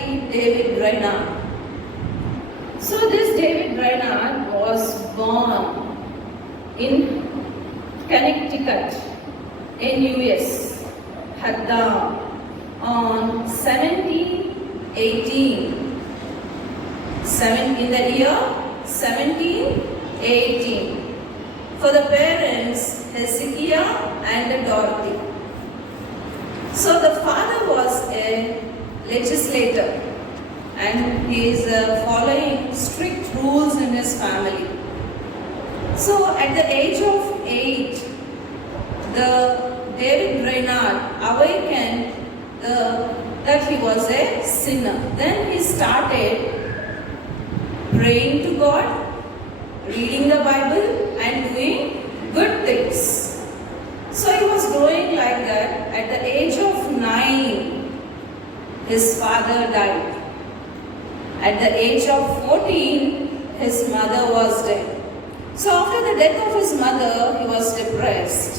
study David Brainerd. So this David Brainerd was born in Connecticut in US, Haddam, on 1718. In the year 1718. For the parents, Hezekiah and Dorothy. So the father was a legislator and he is following strict rules in his family. So at the age of 8, David Brainerd awakened that he was a sinner. Then he started praying to God, reading the Bible and doing good things. So he was growing like that. At the age of 9, his father died. At the age of 14, his mother was dead. So after the death of his mother, he was depressed.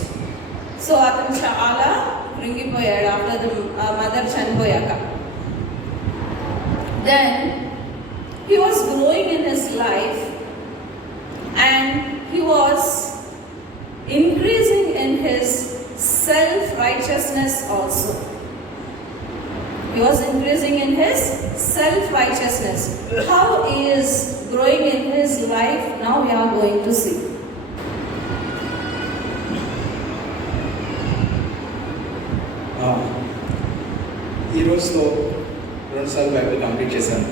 So atanu chaala kringipoyadu after the mother chanipoyaka. Then he was growing in his life and he was increasing in his self-righteousness also. He was increasing in his self-righteousness. How he is growing in his life, now we are going to see. ఈ రోజుతో 2 సార్లు Bible complete చేశాను.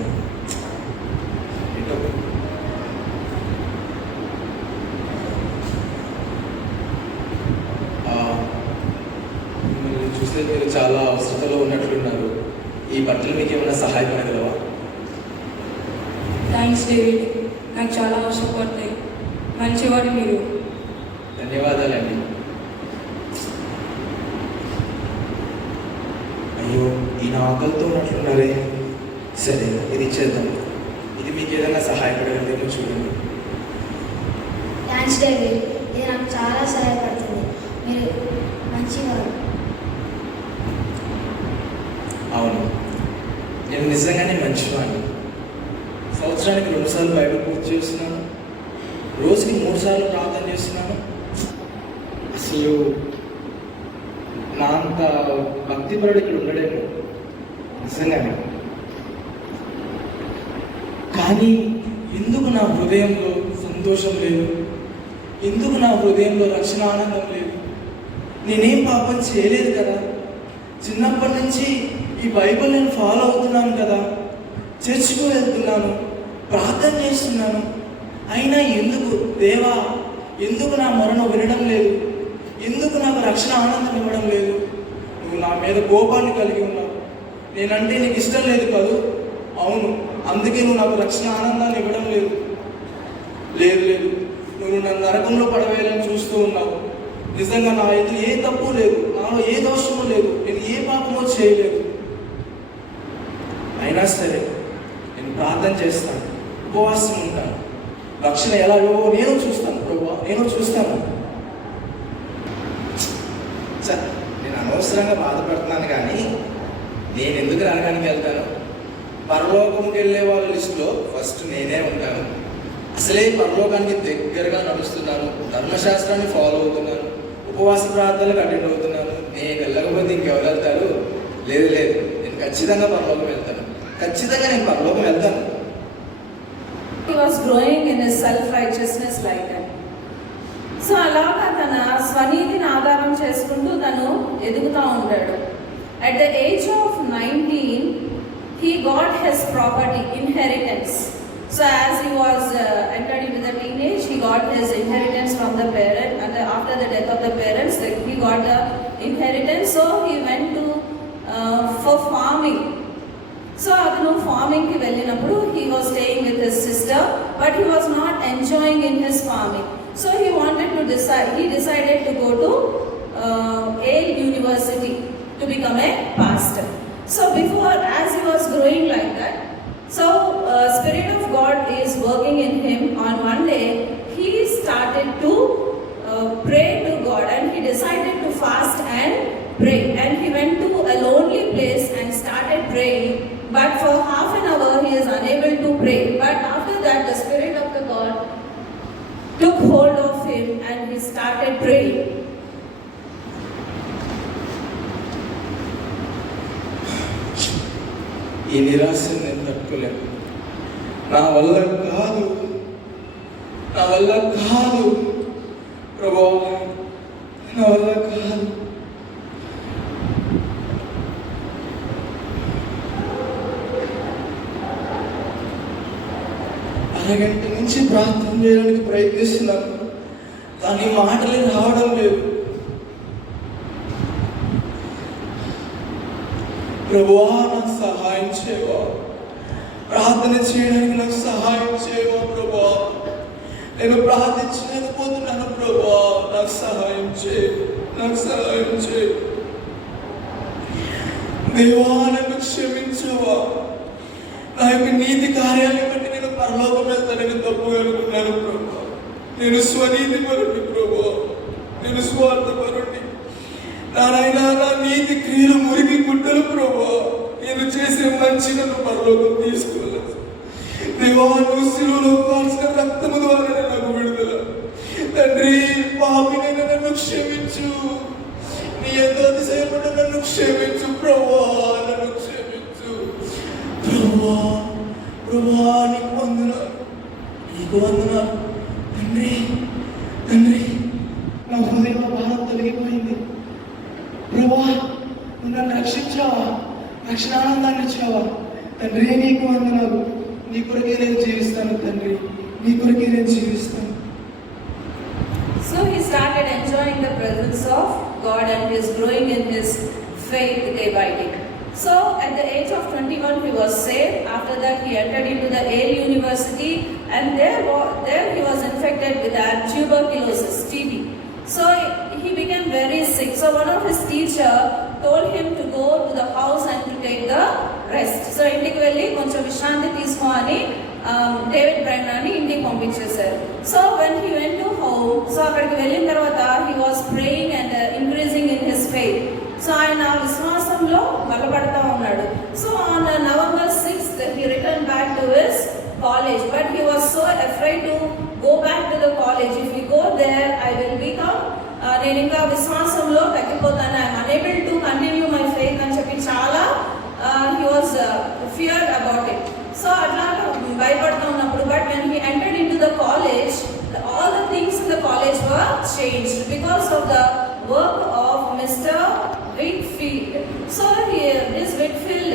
మిమ్మల్ని చూస్తే మీరు చాలా అవసరతలో ఉన్నట్లున్నారు. ఈ బట్టలు మీకు ఏమైనా సహాయపడగలవా? థ్యాంక్స్ డేవిడ్, నాకు చాలా అవసరపడతాయి. మంచివాడు మీరు. ధన్యవాదాలండి. అయ్యో, ఈయన ఆకలితో ఉన్నట్లున్నారే. సరే, ఇది ఇచ్చేద్దాం. ఇది మీకు ఏదైనా సహాయపడగలదేమో చూడండి. థ్యాంక్స్ డేవిడ్, ఇది నాకు చాలా సహాయపడుతుంది. మీరు మంచివారు. అవును, నేను నిజంగానే మంచివాడిని. సంవత్సరానికి 2 సార్లు బైబిల్ పూర్తి చేస్తున్నాను. రోజుకి 3 సార్లు ప్రార్థన చేస్తున్నాను. అసలు నా అంత భక్తిపరుడు ఇక్కడ ఉండడేమో నిజంగానే. కానీ ఎందుకు నా హృదయంలో సంతోషం లేదు? ఎందుకు నా హృదయంలో రక్షణ ఆనందం లేదు? నేనేం పాపం చేయలేదు కదా. చిన్నప్పటి నుంచి ఈ బైబిల్ నేను ఫాలో అవుతున్నాను కదా, చర్చ్కు వెళ్తున్నాను, ప్రార్థన చేస్తున్నాను. అయినా ఎందుకు దేవా, ఎందుకు నా మొరను వినడం లేదు? ఎందుకు నాకు రక్షణ ఆనందం ఇవ్వడం లేదు? నువ్వు నా మీద కోపాన్ని కలిగి ఉన్నావు. నేనంటే నీకు ఇష్టం లేదు కాదు? అవును, అందుకే నువ్వు నాకు రక్షణ ఆనందాన్ని ఇవ్వడం లేదు. లేదు లేదు, నువ్వు నన్ను నరకంలో పడవేయాలని చూస్తూ ఉన్నావు. నిజంగా నా ఇది ఏ తప్పు లేదు, నాలో ఏ దోషము లేదు, నేను ఏ పాపమో చేయలేదు. అయినా సరే నేను ప్రార్థన చేస్తాను, ఉపవాసం ఉంటాను. రక్షణ ఎలాగో నేను చూస్తాను ప్రభువా, నేను చూస్తాను. సార్, నేను అనవసరంగా బాధపడుతున్నాను, కానీ నేను ఎందుకు నరకానికి వెళ్తాను? పరలోకంకి వెళ్ళే వాళ్ళ లిస్టులో ఫస్ట్ నేనే ఉంటాను. అసలే పరలోకానికి దగ్గరగా నడుస్తున్నాను, ధర్మశాస్త్రాన్ని ఫాలో అవుతున్నాను, ఉపవాస ప్రార్థనలకు అటెండ్ అవుతున్నాను. నేను వెళ్ళకపోతే ఇంకెవరు వెళ్తారు? లేదు లేదు, నేను ఖచ్చితంగా పరలోకం వెళ్తాను. ఖచ్చితంగా నేను పరలోకం వెళ్తాను. He was growing in his self-righteousness like that. So అలాగా తన స్వనీతిని ఆధారం చేసుకుంటూ తను ఎదుగుతూ ఉంటాడు. At the age of 19, he got his property, inheritance. So as he was entered into the teenage, he got his inheritance from the parent. And after the death of the parents, he got the inheritance. So he went to for farming. So atanu farming ki vellinappudu he was staying with his sister, but he was not enjoying in his farming. So he decided to go to Yale University to become a pastor. So before, as he was growing like that, so Spirit of God is working in him. On one day, he started to pray to God, and he decided to fast and pray. And he went to a lonely place and started praying. but for half an hour he is unable to pray. But after that, the Spirit of the God took hold of him and he started praying. ఈ నిరాశను నేను తట్టుకోలేను. నా వల్ల కాదు ప్రభువా, నా వల్ల కాదు. అరగంట నుంచి ప్రార్థన చేయడానికి ప్రయత్నిస్తున్నాను, కానీ మాటలే రావడం లేదు. ప్రభువా, నాకు సహాయం చేయవా, ప్రార్థన చేయడానికి నాకు సహాయం చేయవా ప్రభువా. నేను ప్రార్థించలేకపోతున్నాను ప్రభువా, నాకు సహాయం చేయి. దేవా, నన్ను క్షమించవా. నా యొక్క నీతి కార్యాలను బట్టి నేను పరలోకం వెళ్తానని తప్పుగా అనుకున్నాను ప్రభువా. నేను స్వనీతి పరుణ్ణి ప్రభువా, నేను స్వార్థపరుణ్ణి. నాయనా, నా నీతి క్రియలు మురికి గుడ్డలు ప్రభువా. నేను చేసే మంచి నన్ను పరలోకం తీసుకోలేదు. దేవా, నువ్వు శిలువలో కాల్చిన రక్తము ద్వారా నాకు విడుదల. తండ్రి, పాపినైనా నన్ను క్షమించు. నీ ఎంతో అతిశయపడ్డ నన్ను క్షమించు ప్రభువా, నన్ను క్షమించు ప్రభువా. నీకు వందనాలు తండ్రి. నా హృదయంలో భారం తొలగిపోయింది ప్రభువా. నువ్వు నన్ను రక్షించావా, రక్షణానందాన్ని ఇచ్చావా తండ్రి. నీకు వందనాలు. నీ కొరకే నేను జీవిస్తాను తండ్రి, నీ కొరకే నేను జీవిస్తాను. So he started enjoying the presence of God and he is growing in his faith day by day. So at the age of 21 he was saved. After that he entered into the Yale University and there he was infected with tuberculosis, TB. So he became very sick. So one of his teacher told him to go to the house and to take the rest. So ఇంటికి వెళ్ళి కొంచెం విశ్రాంతి తీసుకో అని David బ్రైనాన్ని ఇంటికి పంపించేశారు. So when he went to home, so అక్కడికి వెళ్ళిన తర్వాత he was praying and increasing in his faith. So ఆయన విశ్వాసంలో బలపడతా ఉన్నాడు. So on November 6th he returned back to his college, but he was so afraid to go back to the college. If we go there, I will become నేను ఇంకా విశ్వాసంలో తగ్గిపోతాను, I'm unable to continue my faith అని చెప్పి చాలా he was feared about it. So అట్లా భయపడుతూ ఉన్నప్పుడు, but when he entered into the college, all the things in the college were changed because of the work of Mr. Whitfield. So this Whitfield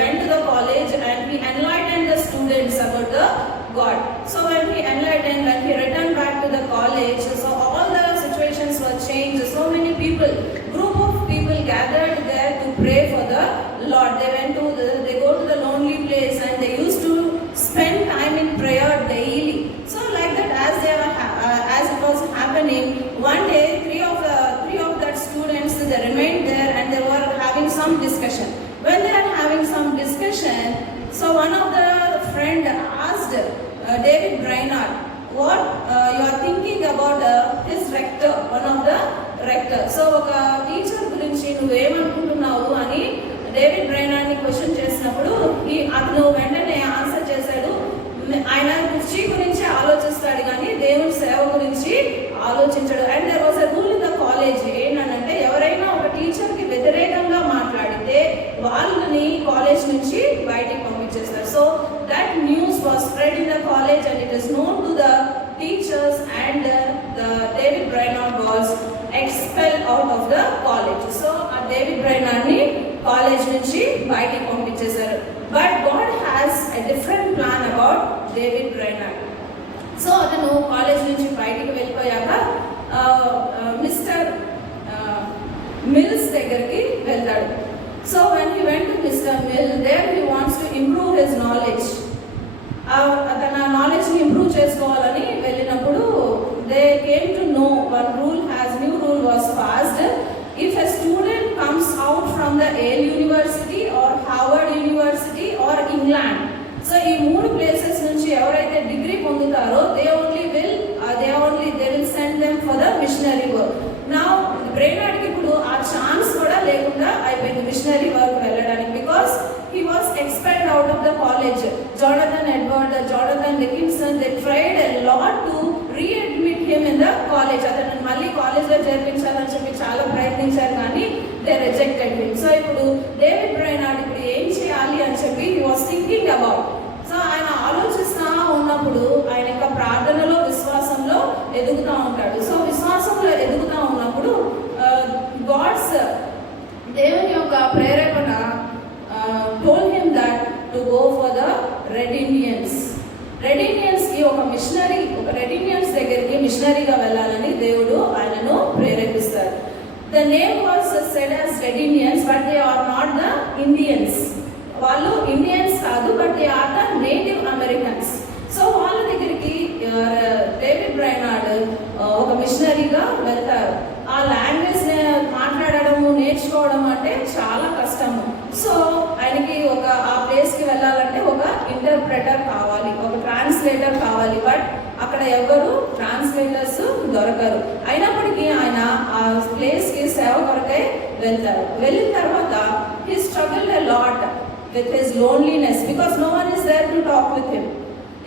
went to the college and he enlightened the students about the God. So when he returned back to the college, so all the situations were changed. So many people, group of people gathered there to pray for the Lord. They go to the lonely place and they used to spend time in prayer daily. So like that, as it was happening, one day three of that students, they remained there and they were having some discussion. When they are having some discussion, so one of the friend asked David Brainerd, what you are thinking about his rector, one of the rector. So ఒక teacher గురించి నువ్వేమనుకుంటున్నావు అని David బ్రైనార్డ్ని question చేసినప్పుడు అతను వెంటనే answer చేశాడు, ఆయన కుర్చీ గురించి ఆలోచిస్తాడు కానీ దేవుని సేవ గురించి ఆలోచించాడు. And there was a rule in the college. ఏంటంటే ఎవరైనా ఒక టీచర్కి వ్యతిరేకంగా మాట్లాడితే వాళ్ళని కాలేజ్ నుంచి బయటికి పంపించేస్తారు. So that news was spread in the college and it is known to the teachers and the David Brainerd was expel out of the college. So ఆ డేవిడ్ బ్రైనార్డ్ని కాలేజ్ నుంచి బయటికి పంపించేశారు. But God has a different plan about David Brainerd. So అతను college నుంచి బయటికి వెళ్ళిపోయాక mister Mills దగ్గరికి వెళ్తాడు. So when he went to mister Mill, there he wants to improve his knowledge. తన నాలెడ్జ్ని ఇంప్రూవ్ చేసుకోవాలని వెళ్ళినప్పుడు they came to know one new rule was passed. If a student comes out from the Yale University or Harvard University or England, so ఈ మూడు places నుంచి ఎవరైతే degree పొందుతారో they will send them for the missionary work. Now బ్రైనార్డ్కి ఇప్పుడు ఆ chance కూడా లేకుండా అయిపోయింది మిషనరీ వర్క్ వెళ్ళడానికి, because he was expelled college, Jonathan Edward, Jonathan Dickinson, they tried a lot to readmit him in the college. అతను మళ్ళీ కాలేజ్లో చేర్పించాలని చెప్పి చాలా ప్రయత్నించారు కానీ దే రిజెక్టెడ్ హిమ్. సో ఇప్పుడు డేవిడ్ బ్రైనార్డ్ ఇప్పుడు ఏం చేయాలి అని చెప్పి he was thinking about. So ఆయన ఆలోచిస్తూ ఉన్నప్పుడు ఆయన యొక్క ప్రార్థనలో విశ్వాసంలో ఎదుగుతూ ఉంటాడు. సో విశ్వాసంలో ఎదుగుతూ ఉన్నప్పుడు గాడ్స్ దేవుని యొక్క ప్రేరేపణ told him that to go for the Red Indians. Red ఇండియన్స్కి ఒక మిషనరీ, ఒక రెడ్ ఇండియన్స్ దగ్గరికి మిషనరీగా వెళ్ళాలని దేవుడు ఆయనను ప్రేరేపిస్తారు. The name was said as red Indians, but they are not the Indians. వాళ్ళు ఇండియన్స్ కాదు, but they are the native Americans. So వాళ్ళ దగ్గరికి డేవిడ్ బ్రైనార్డ్ ఒక మిషనరీగా వెళ్తారు. ఆ లాంగ్వేజ్ మాట్లాడడము నేర్చుకోవడం అంటే చాలా కష్టము. సో ఆయనకి ఆ ప్లేస్కి వెళ్ళాలంటే ఒక ఇంటర్ప్రెటర్ కావాలి, ఒక ట్రాన్స్లేటర్ కావాలి. బట్ అక్కడ ఎవరు ట్రాన్స్లేటర్స్ దొరకరు. అయినప్పటికీ ఆయన ఆ ప్లేస్కి సేవ కొరకై వెళ్తారు. వెళ్ళిన తర్వాత he struggled a lot with his loneliness because no one is there to talk with him.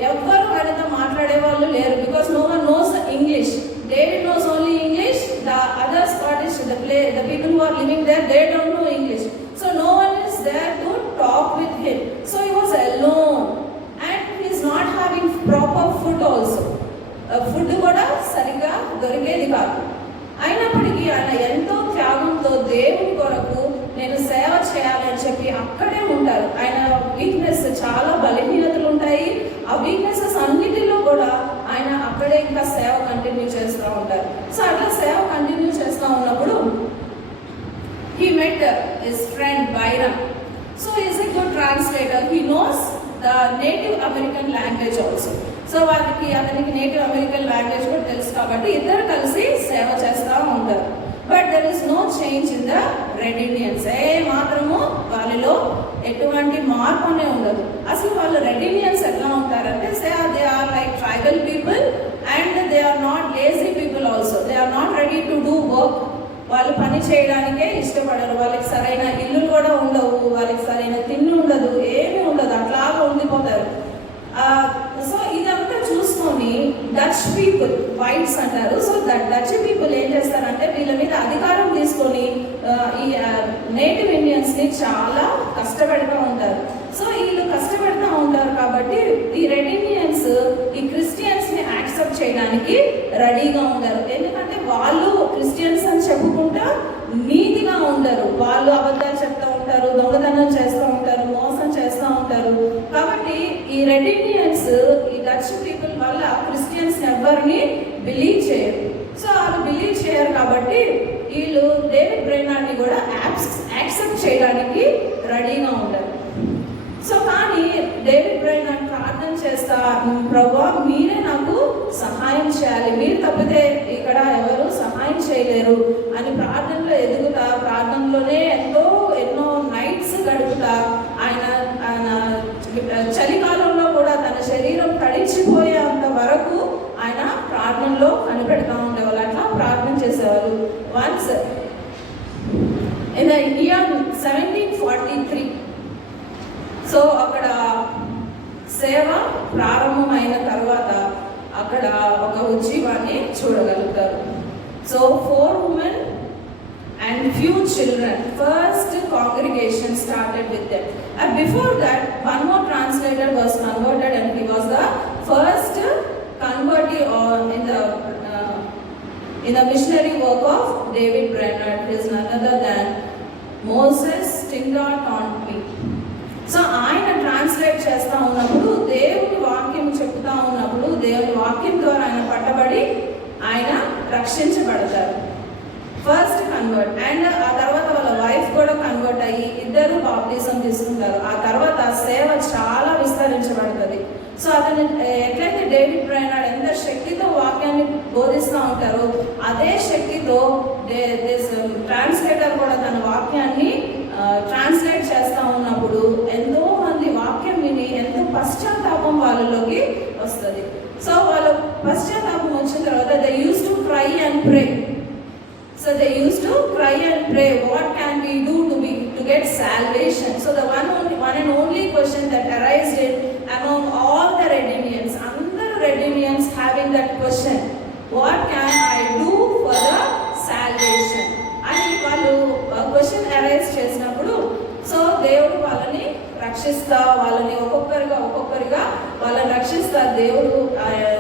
ఎవ్వరు ఆయనతో మాట్లాడే వాళ్ళు లేరు because no one knows English. David knows only English. The other Scottish, the people who are living there, they don't know English. So no one is there to talk with him. So he was alone, and he is not having proper food also. Food కూడా సరిగ్గా దొరికేది కాదు. అయినప్పటికీ ఆయన ఎంతో త్యాగంతో దేవుని కొరకు నేను సేవ చేయాలి అని చెప్పి అక్కడే ఉంటారు. ఆయన వీక్నెస్, చాలా బలహీనతలు ఉంటాయి. ఆ వీక్నెసెస్ అన్నిటిలో కూడా ఆయన అక్కడే ఇంకా సేవ కంటిన్యూ చేస్తూ ఉంటారు. సో అట్లా సేవ కంటిన్యూ చేస్తూ ఉన్నప్పుడు he met his friend Byram. So he is a good translator. He knows the Native American language also. So అతనికి నేటివ్ అమెరికన్ లాంగ్వేజ్ కూడా తెలుసు కాబట్టి ఇద్దరు కలిసి సేవ చేస్తూ ఉంటారు. But there is no change in the red Indians. మాత్రము వాళ్ళలో ఎటువంటి మార్పు అనే ఉండదు. అసలు వాళ్ళు రెడ్ ఇండియన్స్ ఎట్లా ఉంటారంటే they are like tribal people and they are not lazy people also. They are not ready to do work. వాళ్ళు పని చేయడానికే ఇష్టపడరు. వాళ్ళకి సరైన ఇల్లులు కూడా ఉండవు, వాళ్ళకి సరైన తిండి ఉండదు, ఏమీ ఉండదు, అట్లాగా ఉండిపోతారు. సో ఇదంతా చూసుకొని డచ్ పీపుల్, వైట్స్ అంటారు. సో డచ్ పీపుల్ ఏం చేస్తారంటే వీళ్ళ మీద అధికారం తీసుకొని ఈ నేటివ్ ఇండియన్స్ని చాలా కష్టపెడతా ఉంటారు. సో వీళ్ళు కష్టపెడతా ఉంటారు కాబట్టి ఈ రెడ్ ఇండియన్స్ ఈ క్రిస్టియన్స్ని యాక్సెప్ట్ చేయడానికి రెడీగా ఉండరు. ఎందుకంటే వాళ్ళు క్రిస్టియన్స్ అని చెప్పుకుంటా నీతిగా ఉండరు. వాళ్ళు అబద్ధాలు చెప్తూ ఉంటారు, దొంగతనం చేస్తూ ఉంటారు, మోసం చేస్తూ ఉంటారు. కాబట్టి ఈ రెడ్ ఇండియన్స్, ఈ డచ్ పీపుల్ వల్ల క్రిస్టియన్స్ ఎవరిని బిలీవ్ చేయరు. సో వాళ్ళు బిలీవ్ చేయరు కాబట్టి వీళ్ళు డేవిడ్ బ్రైనార్డ్ని కూడా యాక్సెప్ట్ చేయడానికి రెడీగా ఉంటారు. సో కానీ డేవిడ్ బ్రైనార్డ్ ప్రార్థన చేస్తా, ప్రభువా మీరే నాకు సహాయం చేయాలి, మీరు తప్పితే ఇక్కడ ఎవరు సహాయం చేయలేరు అని ప్రార్థనలో ఎదుగుతా, ప్రార్థనలోనే ఎన్నో నైట్స్ గడుపుతా, ఆయన చలికాలంలో కూడా తన శరీరం తడిచిపోయేంత వరకు ఆయన ప్రార్థనలో కనిపెడతా ఉండేవాళ్ళు. అట్లా ప్రార్థన చేసేవాళ్ళు. Once in the year 1743 so అక్కడ సేవ ప్రారంభమైన తర్వాత అక్కడ ఒక ఉజ్జీవాన్ని చూడగలుగుతారు. So 4 women and few children, first congregation started with them. And before that, one more translator was converted, and he was the first convertee in the missionary work of David Brainerd. He is none other than Moses Tyndall Tontley. So ఆయన translate చేస్తూ ఉన్నప్పుడు, దేవుని వాక్యం చెప్తూ ఉన్నప్పుడు, దేవుని వాక్యం ద్వారా ఆయన పట్టబడి ఆయన రక్షించబడతారు. First convert. అండ్ ఆ తర్వాత వాళ్ళ వైఫ్ కూడా కన్వర్ట్ అయ్యి ఇద్దరు బాప్టిజం తీసుకుంటారు. ఆ తర్వాత సేవ చాలా విస్తరించబడుతుంది. సో అతను ఎట్లయితే డేవిడ్ బ్రైనార్డ్ ఎంత శక్తితో వాక్యాన్ని బోధిస్తూ ఉంటారో అదే శక్తితో ట్రాన్స్లేటర్ కూడా తన వాక్యాన్ని ట్రాన్స్లేట్ చేస్తూ ఉన్నప్పుడు ఎంతో మంది వాక్యం విని ఎంతో పశ్చాత్తాపం వాళ్ళలోకి వస్తుంది. సో వాళ్ళ పశ్చాత్తాపం వచ్చిన తర్వాత they use to cry and pray. So they used to cry and pray, what can we do to get salvation? So the one and only question that arises రక్షిస్తా వాళ్ళని ఒక్కొక్కరిగా వాళ్ళని రక్షిస్తా దేవుడు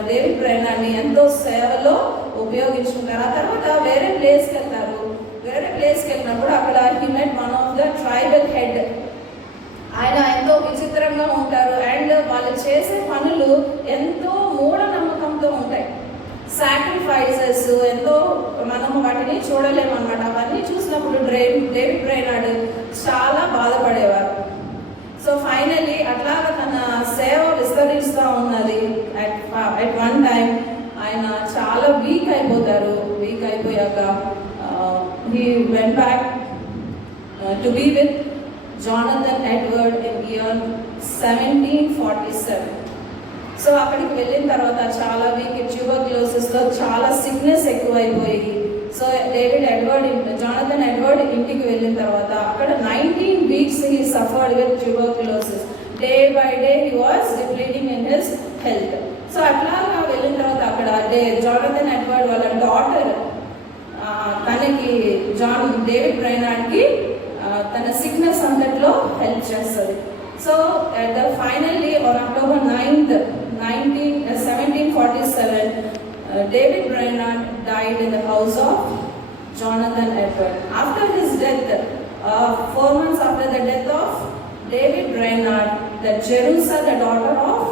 డేవిడ్ బ్రైనార్డ్ని ఎంతో సేవలో ఉపయోగించుకుంటారు. ఆ తర్వాత వేరే ప్లేస్కి వెళ్తారు. వేరే ప్లేస్కి వెళ్ళినప్పుడు అక్కడ he met one of the tribal head. ఆయన ఎంతో విచిత్రంగా ఉంటారు అండ్ వాళ్ళు చేసే పనులు ఎంతో మూఢనమ్మకంతో ఉంటాయి. సాక్రిఫైసెస్ ఎంతో మనము వాటిని చూడలేమన్నమాట. అవన్నీ చూసినప్పుడు డేవిడ్ బ్రైనార్డ్ చాలా బాధపడేవారు. సో ఫైనల్లీ అట్లాగా తన సేవ విస్తరిస్తూ ఉన్నది. అట్ వన్ టైం ఆయన చాలా వీక్ అయిపోతారు. వీక్ అయిపోయాక he went back to be with Jonathan Edward in year 1747. So అక్కడికి వెళ్ళిన తర్వాత చాలా వీక్, ట్యూబర్క్లోసిస్లో చాలా సిక్నెస్ ఎక్కువైపోయి, సో జానథన్ ఎడ్వర్డ్ ఇంటికి వెళ్ళిన తర్వాత అక్కడ 19 weeks he suffered with tuberculosis. Day by day he was depleting in his health. So అట్లాగా వెళ్ళిన తర్వాత అక్కడ జానథన్ ఎడ్వర్డ్ వాళ్ళ డాటర్ తనకి డేవిడ్ బ్రైనార్డ్కి తన సిక్నెస్ అంతట్లో హెల్ప్ చేస్తుంది. So finally on October 9th, 1747, David Brainerd died in the house of Jonathan Edward. After his death, 4 months after the death of David Brainerd, the Jerusa, the daughter of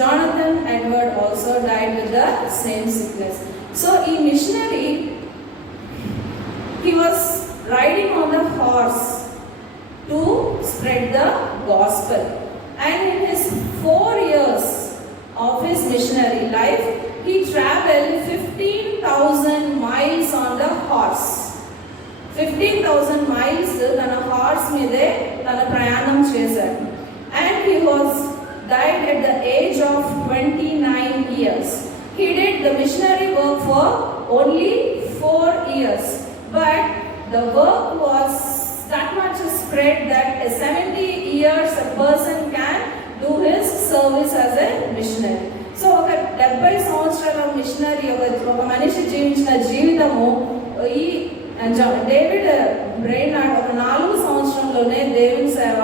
Jonathan Edward, also died with the same sickness. So, a missionary, he was riding on the horse to spread the gospel, and in his 4 years of his missionary life, he traveled 15,000 miles on the horse. 15,000 miles tana horse meede tana prayanam chesaru, and he was died at the age of 29 years. He did the missionary work for only 4 years, but the work was that much spread that at 70 years a person can do his service as a missionary. So ఒక 70 సంవత్సరాల machinery ఒక మనిషి జీవించిన జీవితము ఈ David Brainerd ఒక 4 సంవత్సరంలోనే దేవుని సేవ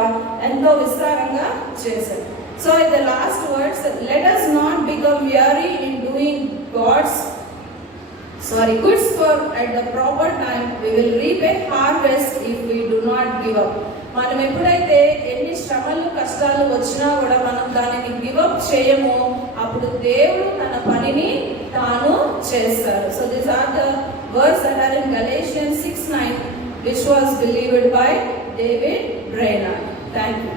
ఎంతో విస్తారంగా చేశారు. So the last words, let us not become weary in doing goods for at the proper time. We will reap a harvest if we do not give up. మనం ఎప్పుడైతే ఎన్ని శ్రమలు కష్టాలు వచ్చినా కూడా మనం దానిని గివప్ చేయమో అప్పుడు దేవుడు తన పనిని తాను చేస్తారు. So these are the words that are in Galatians 6:9 which was believed by David Brainerd. Thank you.